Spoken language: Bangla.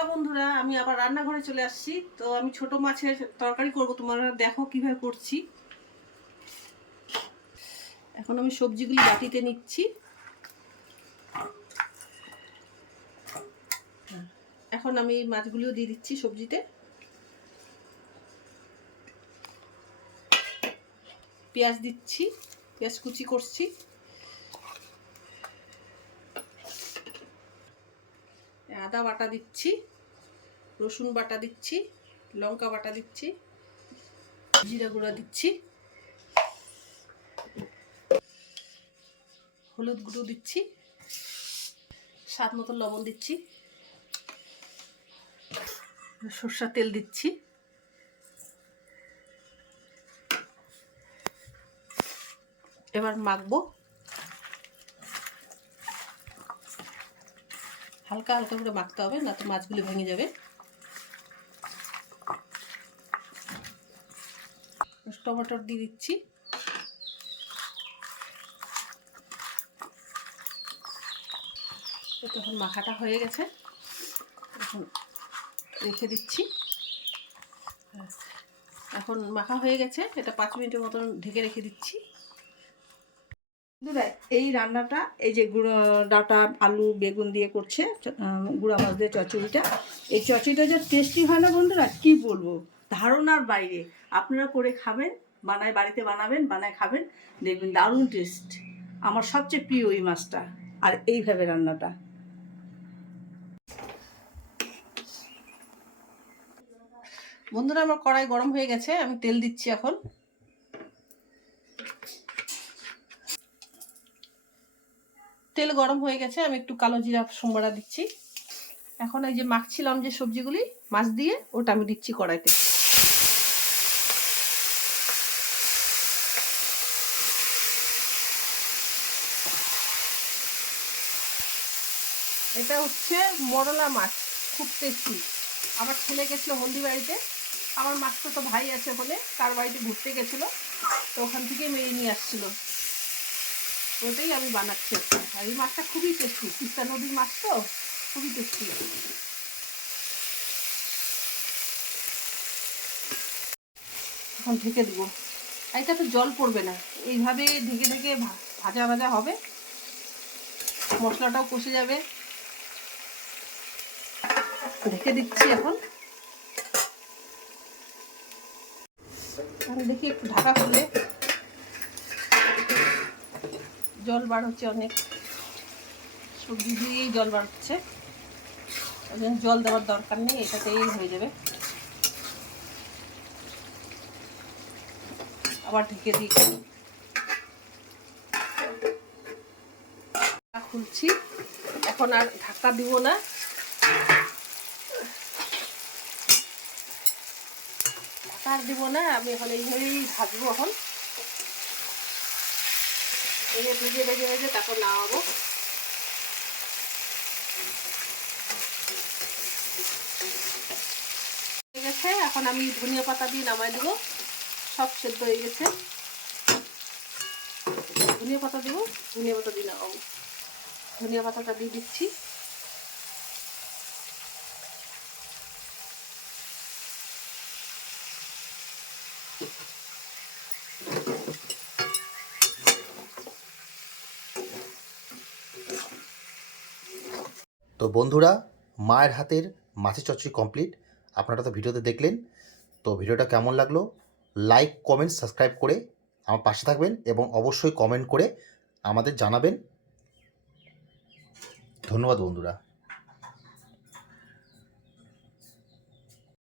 নমস্কার বন্ধুরা, আমি আবার রান্নাঘরে চলে আসছি। তো আমি ছোট মাছের তরকারি করব, তোমরা দেখো কিভাবে করছি। এখন আমি সবজিগুলি বাটিতে নিচ্ছি। এখন আমি মাছগুলিও দিয়ে দিচ্ছি সবজিতে। পেঁয়াজ দিচ্ছি, পেঁয়াজ কুচি করছি। আদা বাটা দিচ্ছি, রসুন বাটা দিচ্ছি, লঙ্কা বাটা দিচ্ছি, জিরা গুঁড়া দিচ্ছি, হলুদ গুঁড়ো দিচ্ছি, স্বাদ মতো লবণ দিচ্ছি, সরষের তেল দিচ্ছি। এবার মাখবো, হালকা হালকা করে মাখতে হবে, না তো মাছগুলি ভেঙে যাবে। টমেটো দিয়ে দিচ্ছি। তখন মাখাটা হয়ে গেছে, এখন রেখে দিচ্ছি। এখন মাখা হয়ে গেছে, এটা 5 মিনিটের মতন ঢেকে রেখে দিচ্ছি। এই রান্নাটা, এই যে ডাঁটা আলু বেগুন দিয়ে করছে গুঁড়া মাছ দিয়ে চচ্চড়িটা, এই চচ্চড়িটা যে টেস্টি হয় না বন্ধুরা, কি বলবো, ধারণার বাইরে। আপনারা করে খাবেন, বাড়িতে বানাবেন, বানায় খাবেন, দেখবেন দারুণ টেস্ট। আমার সবচেয়ে প্রিয় এই মাছটা, আর এইভাবে রান্নাটা। বন্ধুরা, আমার কড়াই গরম হয়ে গেছে, আমি তেল দিচ্ছি। এখন তেল গরম হয়ে গেছে, আমি একটু কালো জিরা সম্বারা দিচ্ছি। এখন এই যে মাখছিলাম যে সবজিগুলি মাছ দিয়ে, ওটা আমি দিচ্ছি কড়াইতে। এটা হচ্ছে মরলা মাছ, খুব টেস্টি। আমার ছেলে গেছিলো হলদিবাড়িতে, আমার মাছটা তো ভাই আছে বলে তার বাড়িতে ঘুরতে গেছিলো, তো ওখান থেকে মেরে নিয়ে আসছিল, ওটাই আমি বানাচ্ছি একটা। আর এই মাছটা খুবই টেস্টি, তিস্তা নদীর মাছ তো, খুবই টেস্টি। এখন ঢেকে দেবো, এটা তো জল পড়বে না, এইভাবে ঢেকে ঢেকে ভাজা ভাজা হবে, মশলাটাও কষে যাবে। ঢেকে দিচ্ছি। এখন আমি দেখি একটু ঢাকা খুলে, জল বার হচ্ছে অনেক, সবজি দিয়েই জল বার হচ্ছে, ওই জন্য জল দেওয়ার দরকার নেই, এটাতেই হয়ে যাবে। আবার ঢেকে দিই, খুলছি। এখন আর ঢাকা দিব না, ঢাকা আর দিব না, আমি এখন এইভাবেই ভাজবো। এখন এই যে ভেজে ভেজে ভেজে তারপর নামাবো। ঠিক আছে, এখন আমি ধনিয়া পাতা দিয়ে নামাই দেবো, সব সেদ্ধ হয়ে গেছে। ধনিয়া পাতা দেবো, ধনিয়া পাতা দিয়ে নামাবো। ধনিয়া পাতাটা দিয়ে দিচ্ছি। তো বন্ধুরা, মায়ের হাতের মাছের চচ্চড়ি কমপ্লিট। আপনারা তো ভিডিওতে দেখলেন। তো ভিডিওটা কেমন লাগলো, লাইক কমেন্ট সাবস্ক্রাইব করে আমার পাশে থাকবেন, এবং অবশ্যই কমেন্ট করে আমাদের জানাবেন। ধন্যবাদ বন্ধুরা।